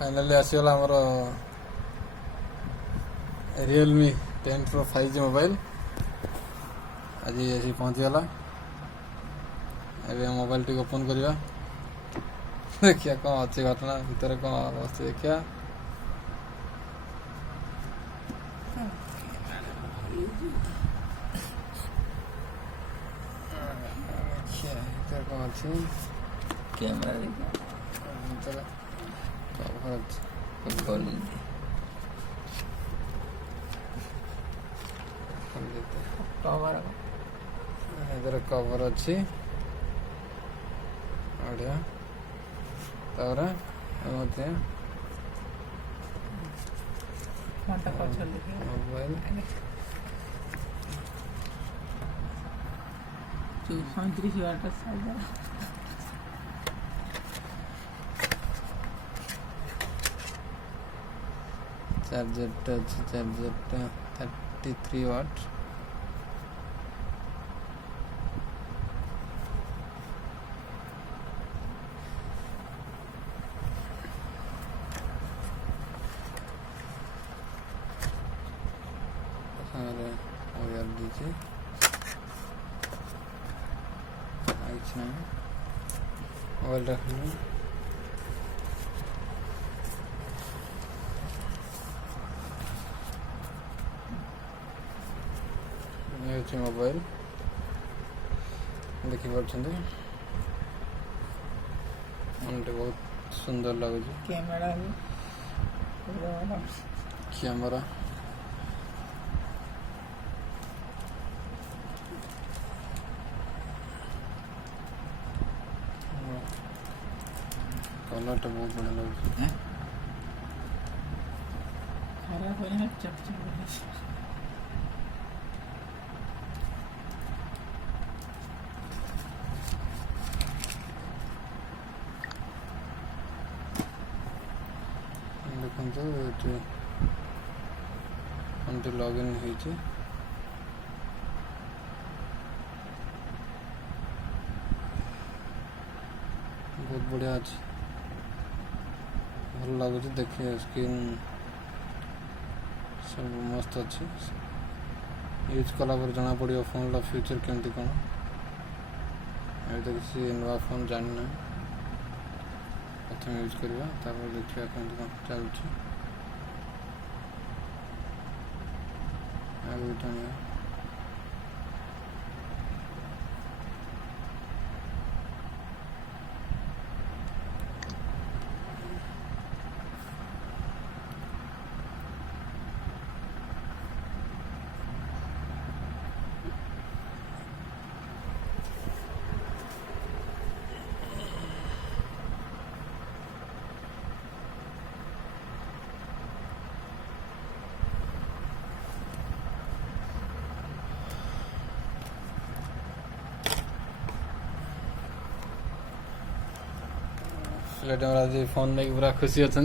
Finally आसीगला आमर Realme 10 Pro 5G mobile आज आसी पहुँचीगला। एवं मोबाइल टी ओपन करवा देखिया कौन अच्छी घटना भितर कौन अच्छी देखिया कौन अच्छी कैमरा इधर कवर अच्छी बढ़िया मोबाइल 35 वाट चार्जर 33 वाट दीजिए मोबाइल रख लो। मोबाइल देखिए बहुत सुंदर लगुच कैमरा कलर तो बहुत बढ़िया लगे देखो लॉगिन होइए बहुत बढ़िया अच्छे भल लगुच देखिए स्क्रीन सब मस्त अच्छे यूज कला जना पड़ो फोन फ्यूचर केमती कौन अभी तो किसी नुआ फोन जानना प्रथम यूज करवा देखिए केमती कौन चलुची फोन में पूरा खुशी अच्छा